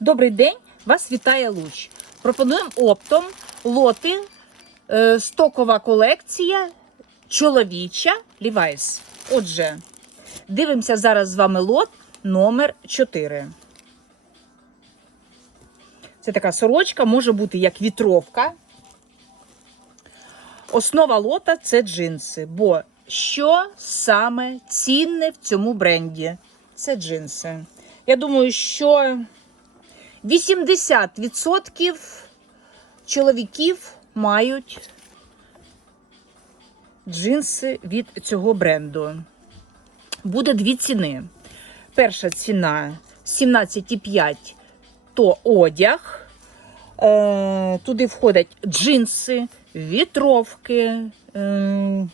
Добрий день, вас вітає Луч. Пропонуємо оптом лоти, е, стокова колекція чоловіча Levi's. Отже, дивимося зараз з вами лот номер 4. Це така сорочка, може бути як вітровка. Основа лота це джинси. Бо що саме цінне в цьому бренді? Це джинси. Я думаю, що 80% чоловіків мають джинси від цього бренду. Буде дві ціни. Перша ціна 17,5 то одяг. Е, туди входять джинси, вітровки, е,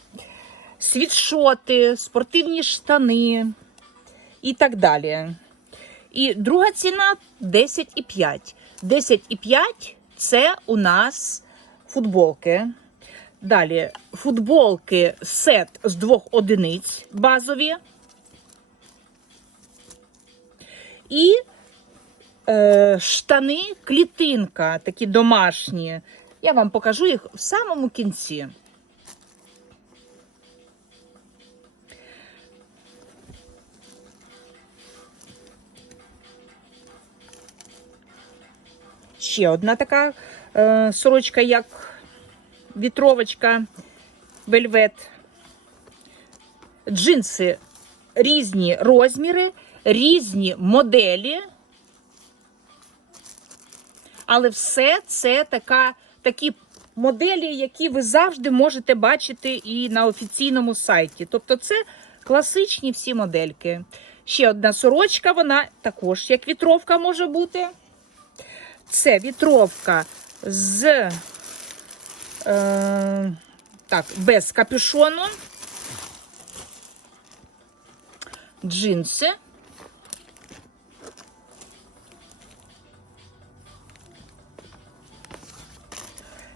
світшоти, спортивні штани і так далі. І друга ціна 10,5. 10,5 це у нас футболки. Далі футболки сет з двох одиниць базові. І е, штани клітинка, такі домашні. Я вам покажу їх в самому кінці. Ще одна така е, сорочка, як вітровочка, вельвет. Джинси різні розміри, різні моделі. Але все це така, такі моделі, які ви завжди можете бачити і на офіційному сайті. Тобто, це класичні всі модельки. Ще одна сорочка, вона також як вітровка може бути. Це вітровка з е, так, без капюшону. Джинси.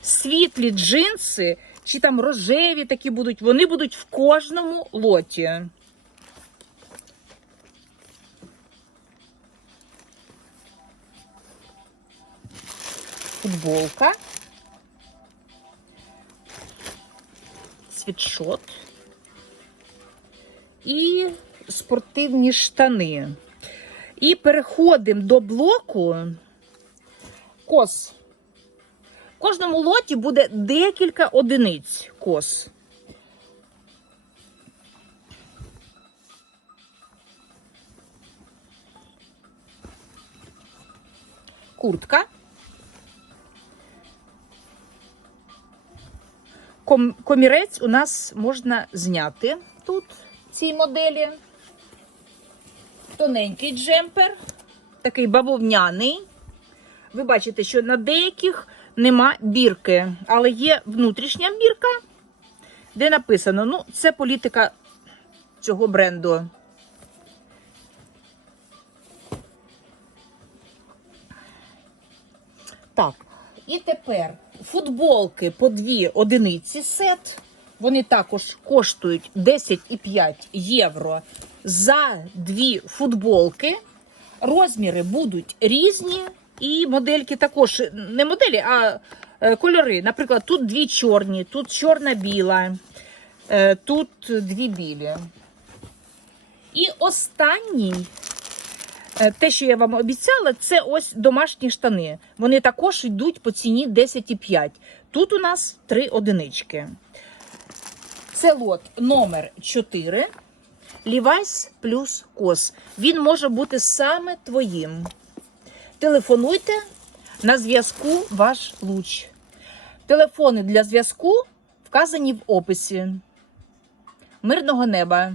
Світлі джинси, чи там рожеві такі будуть, вони будуть в кожному лоті. Футболка. Світшот. І спортивні штани. І переходимо до блоку кос. В кожному лоті буде декілька одиниць кос. Куртка. Комірець у нас можна зняти тут в цій моделі. Тоненький джемпер, такий бавовняний. Ви бачите, що на деяких нема бірки, але є внутрішня бірка, де написано: ну, це політика цього бренду. Так, і тепер футболки по дві одиниці сет. Вони також коштують 10,5 євро за дві футболки. Розміри будуть різні, і модельки також не моделі, а е, кольори. Наприклад, тут дві чорні, тут чорна-біла, е, тут дві білі. І останній, те, що я вам обіцяла, це ось домашні штани. Вони також йдуть по ціні 10,5. Тут у нас три одинички. Це лот номер 4. Levi's плюс кос. Він може бути саме твоїм. Телефонуйте на зв'язку ваш луч. Телефони для зв'язку вказані в описі. Мирного неба!